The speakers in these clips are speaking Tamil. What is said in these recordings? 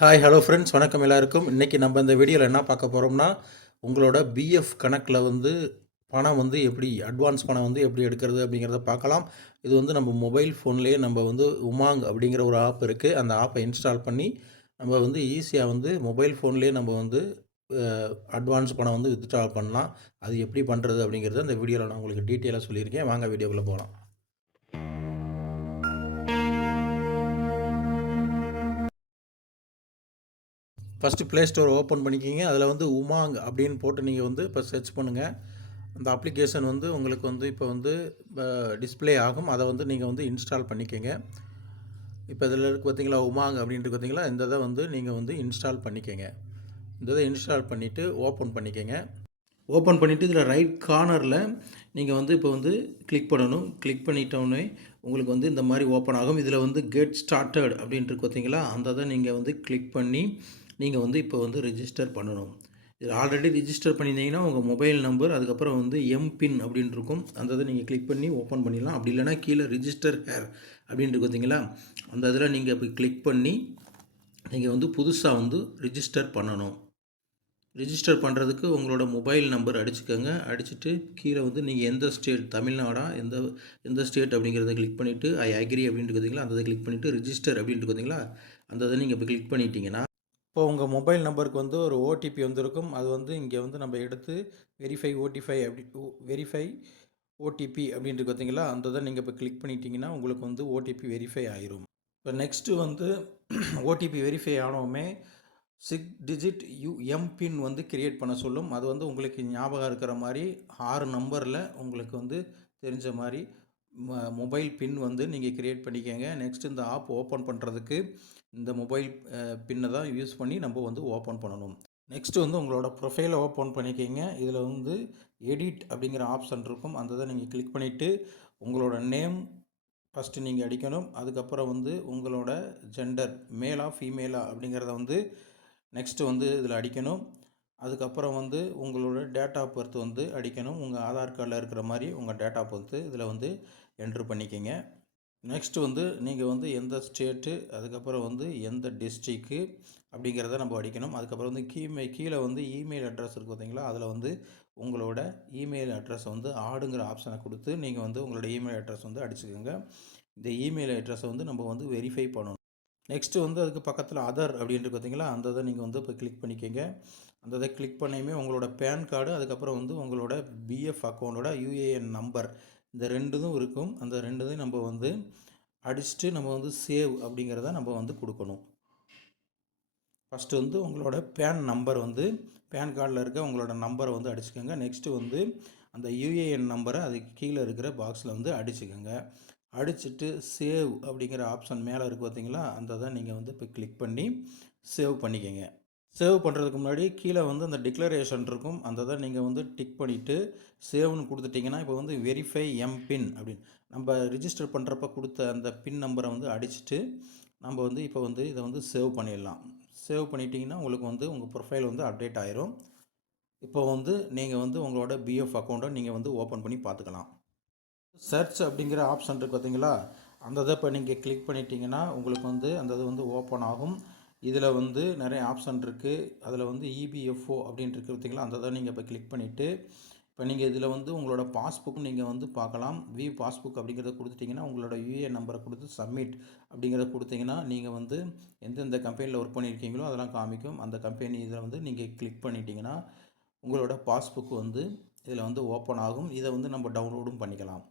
ஹாய் ஹலோ ஃப்ரெண்ட்ஸ் வணக்கம் எல்லாருக்கும். இன்றைக்கி நம்ம இந்த வீடியோவில் என்ன பார்க்க போகிறோம்னா உங்களோட பிஎஃப் கணக்கில் வந்து பணம் வந்து எப்படி அட்வான்ஸ் பணம் வந்து எப்படி எடுக்கிறது அப்படிங்கிறத பார்க்கலாம். இது வந்து நம்ம மொபைல் ஃபோன்லேயே நம்ம வந்து உமாங் அப்படிங்கிற ஒரு ஆப் இருக்குது அந்த ஆப்பை இன்ஸ்டால் பண்ணி நம்ம வந்து ஈஸியாக வந்து மொபைல் ஃபோன்லேயே நம்ம வந்து அட்வான்ஸ் பணம் வந்து வித்ட்ரா பண்ணலாம். அது எப்படி பண்ணுறது அப்படிங்கிறத இந்த வீடியோவில் நான் உங்களுக்கு டீட்டெயிலாக சொல்லியிருக்கேன். வாங்க வீடியோக்குள்ளே போகலாம் ஃபஸ்ட்டு ப்ளே ஸ்டோர் ஓப்பன் பண்ணிக்கிங்க. அதில் வந்து உமாங் அப்படின்னு போட்டு நீங்கள் வந்து இப்போ சர்ச் பண்ணுங்கள் அந்த அப்ளிகேஷன் வந்து உங்களுக்கு வந்து இப்போ வந்து டிஸ்ப்ளே ஆகும். அதை வந்து நீங்கள் வந்து இன்ஸ்டால் பண்ணிக்கோங்க. இப்போ இதில் இருக்குது பார்த்தீங்களா உமாங் அப்படின்ட்டு பார்த்தீங்களா இந்த இதை வந்து நீங்கள் வந்து இன்ஸ்டால் பண்ணிக்கோங்க. இந்த இதை இன்ஸ்டால் பண்ணிவிட்டு ஓப்பன் பண்ணிக்கோங்க. ஓப்பன் பண்ணிவிட்டு இதில் ரைட் கார்னரில் நீங்கள் வந்து இப்போ வந்து கிளிக் பண்ணணும். கிளிக் பண்ணிட்டோன்னே உங்களுக்கு வந்து இந்த மாதிரி ஓப்பன் ஆகும். இதில் வந்து கெட் ஸ்டார்டட் அப்படின்ட்டு பார்த்தீங்களா அந்த இதை நீங்கள் வந்து கிளிக் பண்ணி நீங்கள் வந்து இப்போ வந்து ரிஜிஸ்டர் பண்ணணும். இதில் ஆல்ரெடி ரிஜிஸ்டர் பண்ணியிருந்தீங்கன்னா உங்கள் மொபைல் நம்பர் அதுக்கப்புறம் வந்து எம்பின் அப்படின்னு இருக்கும் அந்த இதை நீங்கள் கிளிக் பண்ணி ஓப்பன் பண்ணிடலாம். அப்படி இல்லைனா கீழே ரிஜிஸ்டர் ஹேர் அப்படின்ட்டு பார்த்தீங்களா அந்த இதில் நீங்கள் இப்போ கிளிக் பண்ணி நீங்கள் வந்து புதுசாக வந்து ரிஜிஸ்டர் பண்ணணும். ரிஜிஸ்டர் பண்ணுறதுக்கு உங்களோட மொபைல் நம்பர் அடிச்சுக்கோங்க. அடிச்சுட்டு கீழே வந்து நீங்கள் எந்த ஸ்டேட் தமிழ்நாடா எந்த எந்த ஸ்டேட் அப்படிங்கிறத கிளிக் பண்ணிவிட்டு ஐ அக்ரி அப்படின்ட்டு பார்த்தீங்களா அந்த இதை கிளிக் பண்ணிவிட்டு ரிஜிஸ்டர் அப்படின்ட்டு பார்த்தீங்களா அந்த இதை நீங்கள் இப்போ கிளிக் பண்ணிட்டீங்கன்னா இப்போ உங்கள் மொபைல் நம்பருக்கு வந்து ஒரு ஓடிபி வந்திருக்கும். அது வந்து இங்கே வந்து நம்ம எடுத்து வெரிஃபை ஓடிஃபை அப்படி வெரிஃபை ஓடிபி அப்படின்ட்டு பார்த்தீங்களா அந்த தான் நீங்கள் இப்போ கிளிக் பண்ணிட்டீங்கன்னா உங்களுக்கு வந்து ஓடிபி வெரிஃபை ஆயிரும். இப்போ நெக்ஸ்ட்டு வந்து ஓடிபி வெரிஃபை ஆனவுமே சிக் டிஜிட் யூ எம்பின் வந்து கிரியேட் பண்ண சொல்லும். அது வந்து உங்களுக்கு ஞாபகம் இருக்கிற மாதிரி ஆறு நம்பரில் உங்களுக்கு வந்து தெரிஞ்ச மாதிரி மொபைல் பின் வந்து நீங்கள் க்ரியேட் பண்ணிக்கோங்க. நெக்ஸ்ட் இந்த ஆப் ஓப்பன் பண்ணுறதுக்கு இந்த மொபைல் பின்னை தான் யூஸ் பண்ணி நம்ம வந்து ஓப்பன் பண்ணணும். நெக்ஸ்ட் வந்து உங்களோட ப்ரொஃபைலை ஓப்பன் பண்ணிக்கோங்க. இதில் வந்து எடிட் அப்படிங்கிற ஆப்ஷன் இருக்கும். அந்த இதை நீங்கள் கிளிக் பண்ணிவிட்டு உங்களோட நேம் ஃபஸ்ட்டு நீங்கள் அடிக்கணும். அதுக்கப்புறம் வந்து உங்களோட ஜெண்டர் மேலா ஃபீமேலா அப்படிங்கிறத வந்து நெக்ஸ்ட்டு வந்து இதில் அடிக்கணும். அதுக்கப்புறம் வந்து உங்களோட டேட் ஆஃப் பர்த் வந்து அடிக்கணும். உங்கள் ஆதார் கார்டில் இருக்கிற மாதிரி உங்கள் டேட் ஆஃப் பர்த் இதில் வந்து என்ட்ரு பண்ணிக்கிங்க. நெக்ஸ்ட்டு வந்து நீங்கள் வந்து எந்த ஸ்டேட்டு அதுக்கப்புறம் வந்து எந்த டிஸ்ட்ரிக்கு அப்படிங்கிறத நம்ம அடிக்கணும் அதுக்கப்புறம் வந்து கீமே கீழே வந்து இமெயில் அட்ரஸ் இருக்குது பார்த்தீங்களா? அதில் வந்து உங்களோட இமெயில் அட்ரஸ் வந்து ஆடுங்கிற ஆப்ஷனை கொடுத்து நீங்கள் வந்து உங்களோட இமெயில் அட்ரஸ் வந்து அடிச்சுக்கோங்க. இந்த இமெயில் அட்ரஸை வந்து நம்ம வந்து வெரிஃபை பண்ணணும். நெக்ஸ்ட்டு வந்து அதுக்கு பக்கத்தில் அதர் அப்படின்ட்டு பார்த்தீங்களா? அந்த இதை நீங்கள் வந்து இப்போ கிளிக் பண்ணிக்கோங்க. அந்த இதை கிளிக் பண்ணியுமே உங்களோட பேன் கார்டு அதுக்கப்புறம் வந்து உங்களோட பிஎஃப் அக்கௌண்ட்டோட யூஏஎன் நம்பர் இந்த ரெண்டுதும் இருக்கும். அந்த ரெண்டுதையும் நம்ம வந்து அடிச்சுட்டு நம்ம வந்து சேவ் அப்படிங்கிறத நம்ம வந்து கொடுக்கணும். ஃபஸ்ட்டு வந்து உங்களோட பேன் நம்பர் வந்து பேன் கார்டில் இருக்க உங்களோட நம்பரை வந்து அடிச்சுக்கோங்க. நெக்ஸ்ட்டு வந்து அந்த யூஏஎன் நம்பரை அதுக்கு கீழே இருக்கிற பாக்ஸில் வந்து அடிச்சுக்கோங்க. அடிச்சுட்டு சேவ் அப்படிங்கிற ஆப்ஷன் மேலே இருக்குது பார்த்தீங்களா அந்த தான் நீங்கள் வந்து இப்போ கிளிக் பண்ணி சேவ் பண்ணிக்கோங்க. சேவ் பண்ணுறதுக்கு முன்னாடி கீழே வந்து அந்த டிக்ளரேஷன் இருக்கும். அந்த தான் நீங்கள் வந்து டிக் பண்ணிவிட்டு சேவ்னு கொடுத்துட்டிங்கன்னா இப்போ வந்து வெரிஃபை எம்பின் அப்படின்னு. நம்ம ரிஜிஸ்டர் பண்ணுறப்ப கொடுத்த அந்த பின் நம்பரை வந்து அடிச்சுட்டு நம்ம வந்து இப்போ வந்து இதை வந்து சேவ் பண்ணிடலாம். சேவ் பண்ணிட்டீங்கன்னா உங்களுக்கு வந்து உங்கள் ப்ரொஃபைல் வந்து அப்டேட் ஆயிரும். இப்போ வந்து நீங்கள் வந்து உங்களோட பிஎஃப் அக்கௌண்ட்டை நீங்கள் வந்து ஓப்பன் பண்ணி பார்த்துக்கலாம். சர்ச் அப்படிங்கிற ஆப்ஷன் இருக்குது பார்த்தீங்களா அந்த இதை இப்போ நீங்கள் கிளிக் பண்ணிட்டீங்கன்னா உங்களுக்கு வந்து அந்த இது வந்து ஓப்பன் ஆகும். இதில் வந்து நிறைய ஆப்ஷன் இருக்குது அதில் வந்து இபிஎஃப்ஓ அப்படின்ட்டு இருக்குது பார்த்திங்களா? அந்த தான் நீங்கள் இப்போ கிளிக் பண்ணிவிட்டு இப்போ நீங்கள் இதில் வந்து உங்களோட பாஸ்புக் நீங்கள் வந்து பார்க்கலாம். வி பாஸ்புக் அப்படிங்கிறத கொடுத்துட்டிங்கன்னா உங்களோட யூஏஎன் நம்பரை கொடுத்து சப்மிட் அப்படிங்கிறத கொடுத்தீங்கன்னா நீங்கள் வந்து எந்தெந்த கம்பெனியில் ஒர்க் பண்ணியிருக்கீங்களோ அதெல்லாம் காமிக்கும். அந்த கம்பெனி இதில் வந்து நீங்கள் கிளிக் பண்ணிட்டீங்கன்னா உங்களோட பாஸ்புக் வந்து இதில் வந்து ஓப்பன் ஆகும். இதை வந்து நம்ம டவுன்லோடும் பண்ணிக்கலாம்.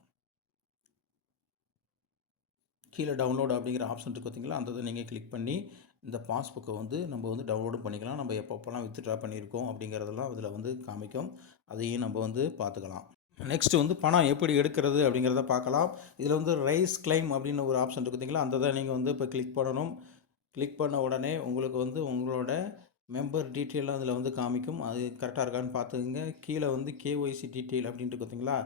கீழே டவுன்லோட் அப்படிங்கிற ஆப்ஷன் இருக்குது பார்த்தீங்களா? அந்த இதை நீங்கள் கிளிக் பண்ணி இந்த பாஸ்புக்கை வந்து நம்ம வந்து டவுன்லோடும் பண்ணிக்கலாம். நம்ம எப்பப்போலாம் வித்ட்ரா பண்ணியிருக்கோம் அப்படிங்கிறதெல்லாம் அதில் வந்து காமிக்கும். அதையும் நம்ம வந்து பார்த்துக்கலாம். நெக்ஸ்ட் வந்து பணம் எப்படி எடுக்கிறது அப்படிங்கிறத பார்க்கலாம். இதில் வந்து ரைஸ் கிளைம் அப்படின்னு ஒரு ஆப்ஷன் இருக்குது அந்த நீங்கள் வந்து இப்போ கிளிக் பண்ணணும். கிளிக் பண்ண உடனே உங்களுக்கு வந்து உங்களோட மெம்பர் டீட்டெயிலாம் அதில் வந்து காமிக்கும். அது கரெக்டாக இருக்கான்னு பார்த்துக்குங்க. கீழே வந்து கேஒய்சி டீட்டெயில் அப்படின்ட்டு பார்த்தீங்களா?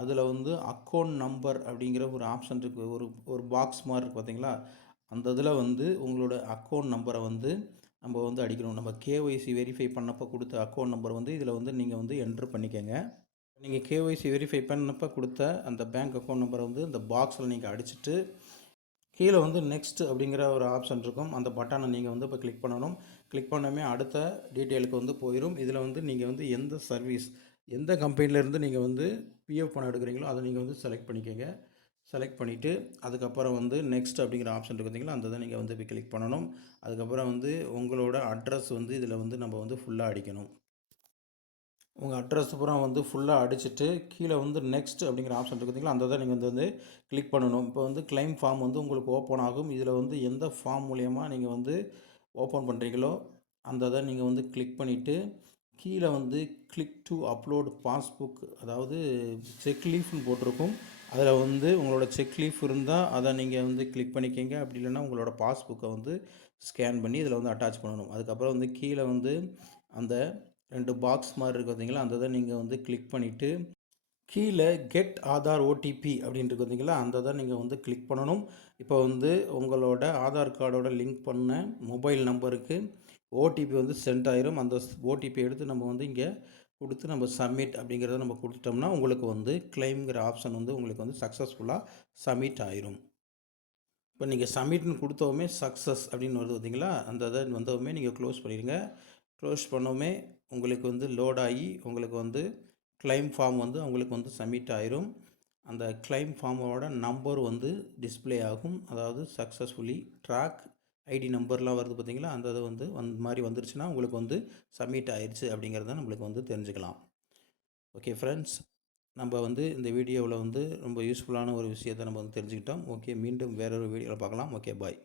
அதில் வந்து அக்கௌண்ட் நம்பர் அப்படிங்கிற ஒரு ஆப்ஷன் இருக்குது ஒரு ஒரு பாக்ஸ் மாதிரி இருக்குது பார்த்தீங்களா அந்த இதில் வந்து உங்களோட அக்கௌண்ட் நம்பரை வந்து நம்ம வந்து அடிக்கணும். நம்ம கேஒய்சி வெரிஃபை பண்ணப்போ கொடுத்த அக்கௌண்ட் நம்பர் வந்து இதில் வந்து நீங்கள் வந்து என்ட்ரு பண்ணிக்கோங்க. நீங்கள் கேஒய்சி வெரிஃபை பண்ணப்போ கொடுத்த அந்த பேங்க் அக்கௌண்ட் நம்பரை வந்து இந்த பாக்ஸில் நீங்கள் அடிச்சுட்டு கீழே வந்து நெக்ஸ்ட் அப்படிங்கிற ஒரு ஆப்ஷன் இருக்கும். அந்த பட்டனை நீங்கள் வந்து இப்போ கிளிக் பண்ணணும். கிளிக் பண்ணமே அடுத்த டீட்டெயிலுக்கு வந்து போயிடும் இதில் வந்து நீங்கள் வந்து எந்த சர்வீஸ் எந்த கம்பெனிலேருந்து நீங்கள் வந்து பிஎஃப் பணம் எடுக்கிறீங்களோ அதை நீங்கள் வந்து செலக்ட் பண்ணிக்கோங்க. செலக்ட் பண்ணிவிட்டு அதுக்கப்புறம் வந்து நெக்ஸ்ட் அப்படிங்கிற ஆப்ஷன் இருக்குதுங்களா அந்த தான் நீங்கள் வந்து இப்போ கிளிக் பண்ணணும். அதுக்கப்புறம் வந்து உங்களோட அட்ரஸ் வந்து இதில் வந்து நம்ம வந்து ஃபுல்லாக அடிக்கணும். உங்கள் அட்ரஸ் பூரா வந்து ஃபுல்லாக அடிச்சுட்டு கீழே வந்து நெக்ஸ்ட் அப்படிங்கிற ஆப்ஷன் இருக்குதுங்களா அந்த தான் நீங்கள் வந்து வந்து கிளிக் பண்ணணும். இப்போ வந்து கிளைம் ஃபார்ம் வந்து உங்களுக்கு ஓப்பன் ஆகும். இதில் வந்து எந்த ஃபார்ம் மூலயமா நீங்கள் வந்து ஓப்பன் பண்ணுறீங்களோ அந்த இதை நீங்கள் வந்து கிளிக் பண்ணிவிட்டு கீழே வந்து கிளிக் டு அப்லோடு பாஸ்புக் அதாவது செக் லீஃப்னு போட்டிருக்கும். அதில் வந்து உங்களோட செக் லீஃப் இருந்தால் அதை நீங்கள் வந்து கிளிக் பண்ணிக்கங்க. அப்படி இல்லைன்னா உங்களோட பாஸ்புக்கை வந்து ஸ்கேன் பண்ணி இதில் வந்து அட்டாச் பண்ணணும். அதுக்கப்புறம் வந்து கீழே வந்து அந்த ரெண்டு பாக்ஸ் மாதிரி இருக்கு பார்த்தீங்களா அந்த இதை நீங்கள் வந்து கிளிக் பண்ணிவிட்டு கீழே கெட் ஆதார் ஓடிபி அப்படின்ட்டு பார்த்தீங்களா அந்த தான் நீங்கள் வந்து கிளிக் பண்ணணும். இப்போ வந்து உங்களோட ஆதார் கார்டோட லிங்க் பண்ண மொபைல் நம்பருக்கு ஓடிபி வந்து சென்ட் ஆயிரும். அந்த ஓடிபி எடுத்து நம்ம வந்து இங்கே கொடுத்து நம்ம சப்மிட் அப்படிங்கிறத நம்ம கொடுத்துட்டோம்னா உங்களுக்கு வந்து கிளைம்ங்கிற ஆப்ஷன் வந்து உங்களுக்கு வந்து சக்ஸஸ்ஃபுல்லாக சப்மிட் ஆயிரும். இப்போ நீங்கள் சப்மிட்னு கொடுத்தவுமே சக்ஸஸ் அப்படின்னு வருது பார்த்தீங்களா அந்த இதை வந்தவுமே நீங்கள் க்ளோஸ் பண்ணிடுங்க. க்ளோஸ் பண்ணவுமே உங்களுக்கு வந்து லோட் ஆகி உங்களுக்கு வந்து கிளைம் ஃபார்ம் வந்து உங்களுக்கு வந்து சப்மிட் ஆயிரும். அந்த கிளைம் ஃபார்மோட நம்பர் வந்து டிஸ்ப்ளே ஆகும். அதாவது சக்ஸஸ்ஃபுல்லி ட்ராக் ஐடி நம்பர்லாம் வருது பார்த்திங்களா? அந்த இது வந்து வந் மாதிரி வந்துருச்சுன்னா உங்களுக்கு வந்து சப்மிட் ஆயிடுச்சு அப்படிங்கிறத நம்மளுக்கு வந்து தெரிஞ்சுக்கலாம். ஓகே ஃப்ரெண்ட்ஸ் நம்ம வந்து இந்த வீடியோவில் வந்து ரொம்ப யூஸ்ஃபுல்லான ஒரு விஷயத்தை நம்ம வந்து தெரிஞ்சுக்கிட்டோம். ஓகே மீண்டும் வேறொரு வீடியோவில் பார்க்கலாம். Okay bye